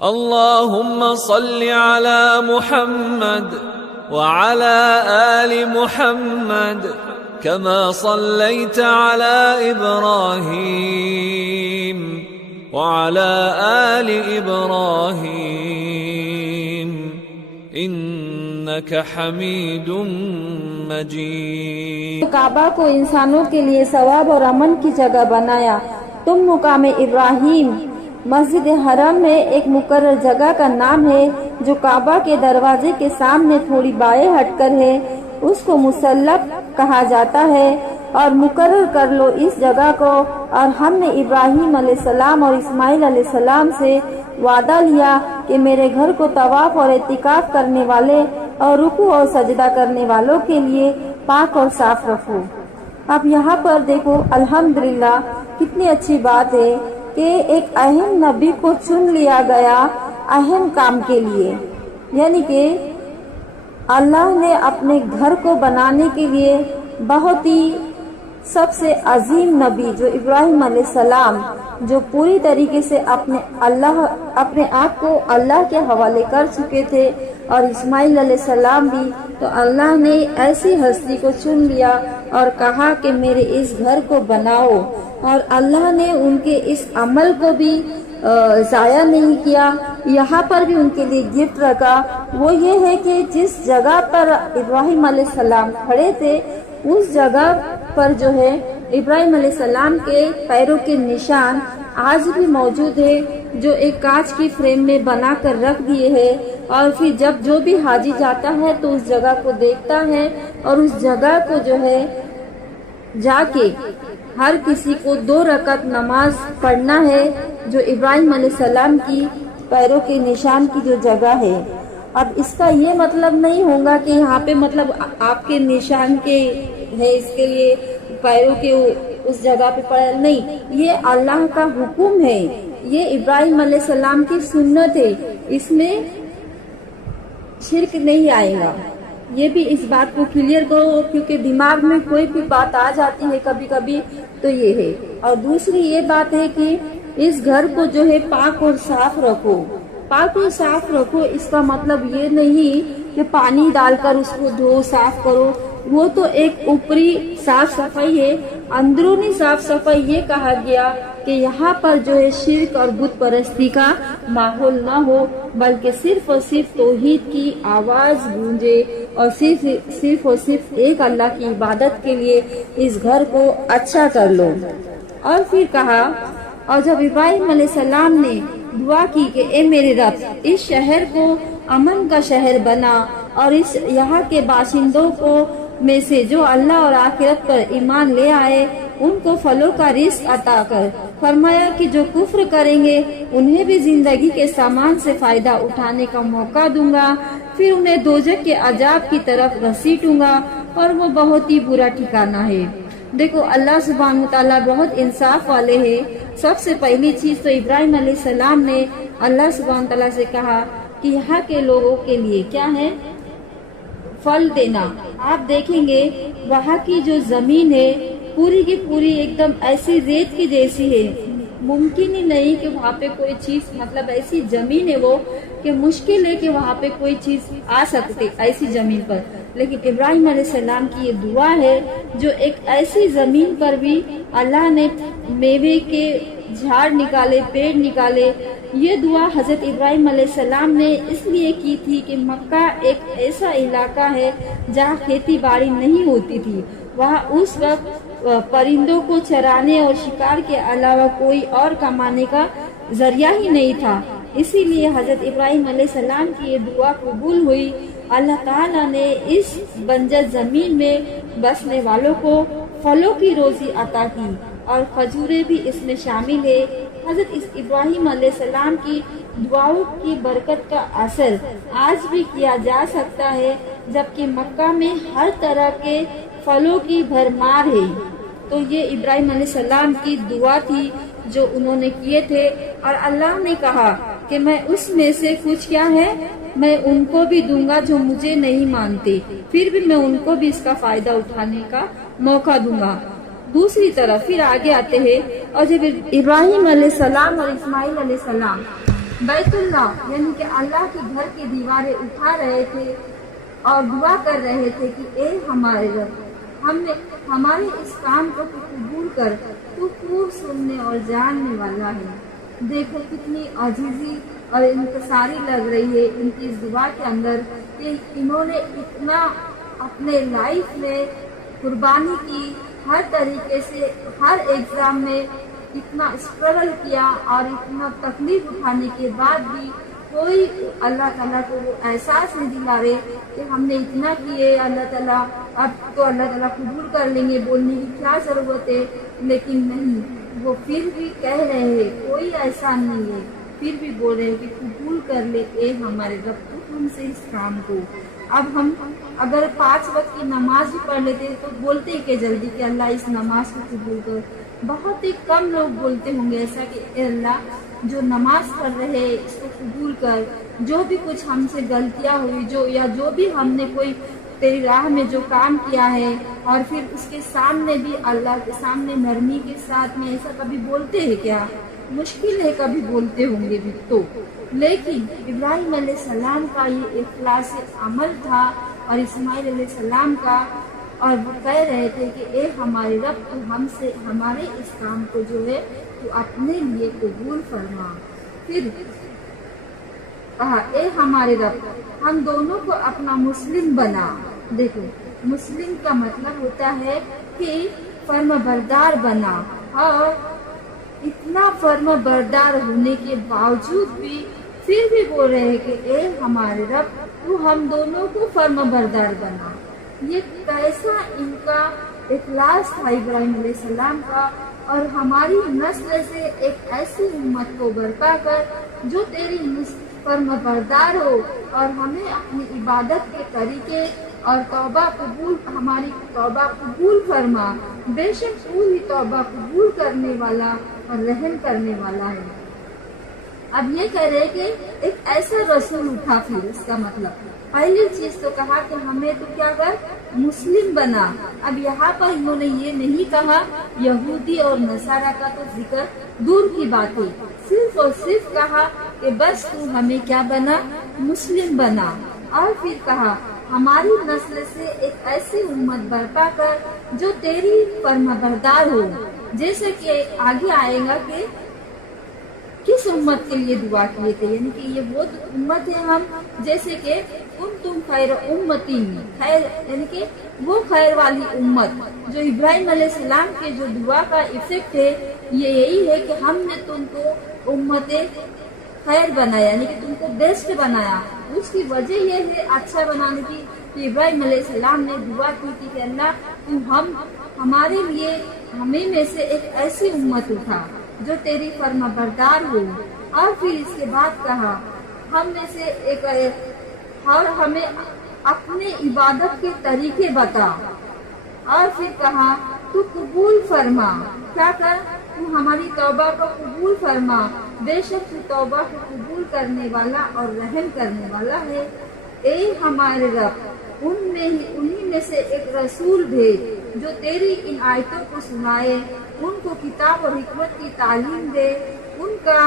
اللهم صل على محمد وعلى آل محمد كما صليت على إبراهيم وعلى آل إبراهيم إنك حميد مجيد. کعبہ کو انسانوں کے لیے ثواب اور امن کی جگہ بنایا. تم مقام ابراہیم مسجد حرم میں ایک مقرر جگہ کا نام ہے جو کعبہ کے دروازے کے سامنے تھوڑی بائیں ہٹ کر ہے. اس کو مصلب کہا جاتا ہے اور مقرر کر لو اس جگہ کو. اور ہم نے ابراہیم علیہ السلام اور اسماعیل علیہ السلام سے وعدہ لیا کہ میرے گھر کو طواف اور اعتکاف کرنے والے اور رکوع اور سجدہ کرنے والوں کے لیے پاک اور صاف رکھو. اب یہاں پر دیکھو الحمدللہ کتنی اچھی بات ہے کہ ایک اہم نبی کو چن لیا گیا اہم کام کے لیے. یعنی کہ اللہ نے اپنے گھر کو بنانے کے لیے بہت ہی سب سے عظیم نبی جو ابراہیم علیہ السلام جو پوری طریقے سے اپنے آپ کو اللہ کے حوالے کر چکے تھے اور اسماعیل علیہ السلام بھی, تو اللہ نے ایسی ہستی کو چن لیا اور کہا کہ میرے اس گھر کو بناؤ. اور اللہ نے ان کے اس عمل کو بھی ضائع نہیں کیا. یہاں پر بھی ان کے لیے گفٹ رکھا. وہ یہ ہے کہ جس جگہ پر ابراہیم علیہ السلام کھڑے تھے اس جگہ پر جو ہے ابراہیم علیہ السلام کے پیروں کے نشان آج بھی موجود ہے جو ایک کانچ کی فریم میں بنا کر رکھ دیے ہیں. اور پھر جب جو بھی حاجی جاتا ہے تو اس جگہ کو دیکھتا ہے اور اس جگہ کو جو ہے جا کے ہر کسی کو 2 رکعت نماز پڑھنا ہے جو ابراہیم علیہ السلام کی پیروں کے نشان کی جو جگہ ہے. اب اس کا یہ مطلب نہیں ہوگا کہ یہاں پہ مطلب آپ کے نشان کے ہے اس کے لیے پیروں کے اس جگہ پہ پڑھ, نہیں, یہ اللہ کا حکم ہے, یہ ابراہیم علیہ السلام کی سنت ہے, اس میں شرک نہیں آئے گا. یہ بھی اس بات کو کلیئر کرو کیونکہ دماغ میں کوئی بھی بات آ جاتی ہے کبھی کبھی, تو یہ ہے. اور دوسری یہ بات ہے کہ اس گھر کو جو ہے پاک اور صاف رکھو. پاک اور صاف رکھو اس کا مطلب یہ نہیں کہ پانی ڈال کر اس کو دھو صاف کرو, وہ تو ایک اوپری صاف صفائی ہے. اندرونی صاف صفائی یہ کہا گیا کہ یہاں پر جو ہے شرک اور بت پرستی کا ماحول نہ ہو بلکہ صرف اور صرف توحید کی آواز گونجے اور صرف اور صرف ایک اللہ کی عبادت کے لیے اس گھر کو اچھا کر لو. اور پھر کہا, اور جب ابراہیم علیہ السلام نے دعا کی کہ اے میرے رب اس شہر کو امن کا شہر بنا اور اس یہاں کے باشندوں کو میں سے جو اللہ اور آخرت پر ایمان لے آئے ان کو پھلوں کا رزق عطا کر. فرمایا کہ جو کفر کریں گے انہیں بھی زندگی کے سامان سے فائدہ اٹھانے کا موقع دوں گا, پھر انہیں دوزخ کے عذاب کی طرف گھسیٹوں گا اور وہ بہت ہی برا ٹھکانہ ہے. دیکھو اللہ سبحانہ وتعالیٰ بہت انصاف والے ہیں. سب سے پہلی چیز تو ابراہیم علیہ السلام نے اللہ سبحانہ وتعالیٰ سے کہا کہ یہاں کے لوگوں کے لیے کیا ہے, پھل دینا. آپ دیکھیں گے وہاں کی جو زمین ہے پوری کی پوری ایک دم ایسی ریت کی جیسی ہے. ممکن ہی نہیں کہ وہاں پہ کوئی چیز مطلب ایسی زمین ہے وہ کہ مشکل ہے کہ وہاں پہ کوئی چیز آ سکتے ایسی زمین پر. لیکن ابراہیم علیہ السلام کی یہ دعا ہے جو ایک ایسی زمین پر بھی اللہ نے میوے کے جھاڑ نکالے, پیڑ نکالے. یہ دعا حضرت ابراہیم علیہ السلام نے اس لیے کی تھی کہ مکہ ایک ایسا علاقہ ہے جہاں کھیتی باڑی نہیں ہوتی تھی. وہاں اس وقت پرندوں کو چرانے اور شکار کے علاوہ کوئی اور کمانے کا ذریعہ ہی نہیں تھا. اسی لیے حضرت ابراہیم علیہ السلام کی یہ دعا قبول ہوئی. اللہ تعالیٰ نے اس بنجر زمین میں بسنے والوں کو پھلوں کی روزی عطا کی اور کھجوریں بھی اس میں شامل ہے. حضرت ابراہیم علیہ السلام کی دعاؤں کی برکت کا اثر آج بھی کیا جا سکتا ہے جبکہ مکہ میں ہر طرح کے پھلوں کی بھرمار ہے. تو یہ ابراہیم علیہ السلام کی دعا تھی جو انہوں نے کیے تھے. اور اللہ نے کہا کہ میں اس میں سے کچھ کیا ہے میں ان کو بھی دوں گا جو مجھے نہیں مانتے, پھر بھی میں ان کو بھی اس کا فائدہ اٹھانے کا موقع دوں گا. دوسری طرف پھر آگے آتے ہیں اور جب ابراہیم علیہ السلام اور اسماعیل علیہ السلام بیت اللہ یعنی کہ اللہ کے گھر کی دیواریں اٹھا رہے تھے اور دعا کر رہے تھے کہ اے ہمارے رب، ہم نے ہمارے اس کام کو قبول کر، تو خوب سننے اور جاننے والا ہے۔ دیکھو کتنی عاجزی اور انکساری لگ رہی ہے ان کی اس دعا کے اندر کہ انہوں نے اتنا اپنے لائف میں قربانی کی، ہر طریقے سے ہر ایگزام میں اتنا اسٹرگل کیا اور اتنا تکلیف اٹھانے کے بعد بھی کوئی اللہ تعالیٰ کو وہ احساس نہیں دلا رہے کہ ہم نے اتنا کیے، اللہ تعالیٰ اب تو اللہ تعالیٰ قبول کر لیں گے، بولنے کی کیا ضرورت ہے۔ لیکن نہیں، وہ پھر بھی کہہ رہے ہیں کوئی احسان نہیں ہے، پھر بھی بول رہے ہیں کہ قبول کر لے اے ہمارے رب تو ہم سے اس کام کو۔ اب ہم اگر 5 وقت کی نماز بھی پڑھ لیتے تو بولتے کہ جلدی کہ اللہ اس نماز کو قبول کر۔ بہت ہی کم لوگ بولتے ہوں گے ایسا کہ اے اللہ جو نماز پڑھ رہے اس کو قبول کر، جو بھی کچھ ہم سے غلطیاں ہوئی جو بھی ہم نے کوئی تیری راہ میں جو کام کیا ہے، اور پھر اس کے سامنے بھی اللہ کے سامنے نرمی کے ساتھ میں ایسا کبھی بولتے ہیں کیا؟ مشکل ہے کبھی بولتے ہوں گے بھی تو۔ لیکن ابراہیم علیہ السلام کا یہ اخلاص عمل تھا اور اسماعیل علیہ السلام کا، اور وہ کہہ رہے تھے کہ اے ہمارے رب تو ہم سے ہمارے اس کام کو جو ہے تو اپنے لیے قبول فرما۔ پھر کہا اے ہمارے رب ہم دونوں کو اپنا مسلم بنا۔ دیکھو مسلم کا مطلب ہوتا ہے کہ فرما بردار بنا، اور اتنا فرما بردار ہونے کے باوجود بھی پھر بھی بول رہے ہیں کہ اے ہمارے رب تو ہم دونوں کو فرما بردار بنا۔ یہ کیسا ان کا اخلاص تھا ابراہیم علیہ السلام کا، اور ہماری نسل سے ایک ایسی امت کو برپا کر جو تیری فرما بردار ہو، اور ہمیں اپنی عبادت کے طریقے اور توبہ قبول، ہماری توبہ قبول فرما، بے شک تو ہی توبہ قبول کرنے والا اور رحم کرنے والا ہے۔ اب یہ کہہ رہے کہ ایک ایسا رسول اٹھا، پھر اس کا مطلب پہلی چیز تو کہا کہ ہمیں تو کیا کر مسلم بنا۔ اب یہاں پر انہوں نے یہ نہیں کہا یہودی اور نصارہ کا تو ذکر دور کی بات ہے، صرف اور صرف کہا کہ بس تو ہمیں کیا بنا، مسلم بنا۔ اور پھر کہا ہماری نسل سے ایک ایسی امت برپا کر جو تیری فرما بردار ہو، جیسے کہ آگے آئے گا کہ کس امت کے لیے دعا کیے تھے، یعنی کہ یہ وہ امت ہے ہم، جیسے کہ تم خیر امتی، خیر یعنی کہ وہ خیر والی امت جو ابراہیم علیہ السلام کے جو دعا کا ایفیکٹ ہے یہ یہی ہے کہ ہم نے تم کو امت خیر بنایا، یعنی کہ تم کو بیسٹ بنایا۔ اس کی وجہ یہ ہے اچھا بنانے کی کہ ابراہیم علیہ السلام نے دعا کی تھی کہ اللہ تو ہمارے لیے ہمیں میں سے ایک ایسی امت اٹھا جو تیری فرما بردار ہو۔ اور پھر اس کے بعد کہا ہم میں سے ایک، اور ہمیں اپنے عبادت کے طریقے بتا۔ اور پھر کہا تو قبول فرما، کیا کر تو ہماری توبہ کو قبول فرما، بے شک تو توبہ کو قبول کرنے والا اور رحم کرنے والا ہے۔ اے ہمارے رب انہی میں سے ایک رسول بھیج جو تیری ان آیتوں کو سنائے، ان کو کتاب اور حکمت کی تعلیم دے، ان کا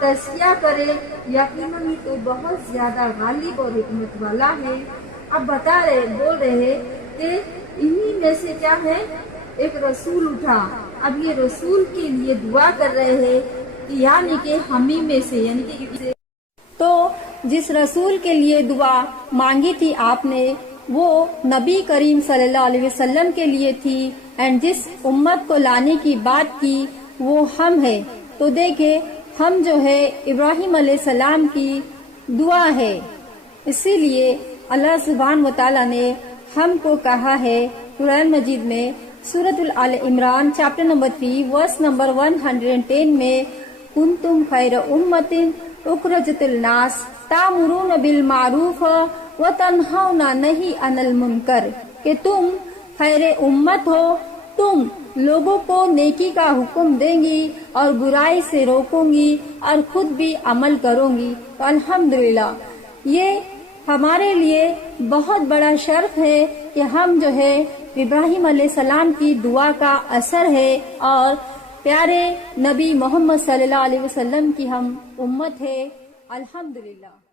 تزکیہ کرے، یقیناً ہی تو بہت زیادہ غالب اور حکمت والا ہے۔ اب بول رہے کہ انہی میں سے کیا ہے ایک رسول اٹھا۔ اب یہ رسول کے لیے دعا کر رہے ہیں کہ یعنی کہ ہمیں میں سے، یعنی کہ تو جس رسول کے لیے دعا مانگی تھی آپ نے وہ نبی کریم صلی اللہ علیہ وسلم کے لیے تھی، اینڈ جس امت کو لانے کی بات کی وہ ہم ہے۔ تو دیکھیں ہم جو ہے ابراہیم علیہ السلام کی دعا ہے، اسی لیے اللہ سبحانہ و تعالیٰ نے ہم کو کہا ہے قرآن مجید میں سورۃ آل عمران چیپٹر نمبر 3 ورس نمبر 110 میں کنتم خیر امت اخرجت الناس تأمرون بالمعروف وتنہون عن المنکر، کہ تم خیر امت ہو، تم لوگوں کو نیکی کا حکم دیں گی اور برائی سے روکوں گی اور خود بھی عمل کروں گی۔ تو الحمدللہ یہ ہمارے لیے بہت بڑا شرف ہے کہ ہم جو ہے ابراہیم علیہ السلام کی دعا کا اثر ہے اور پیارے نبی محمد صلی اللہ علیہ وسلم کی ہم امت ہے۔ الحمدللہ.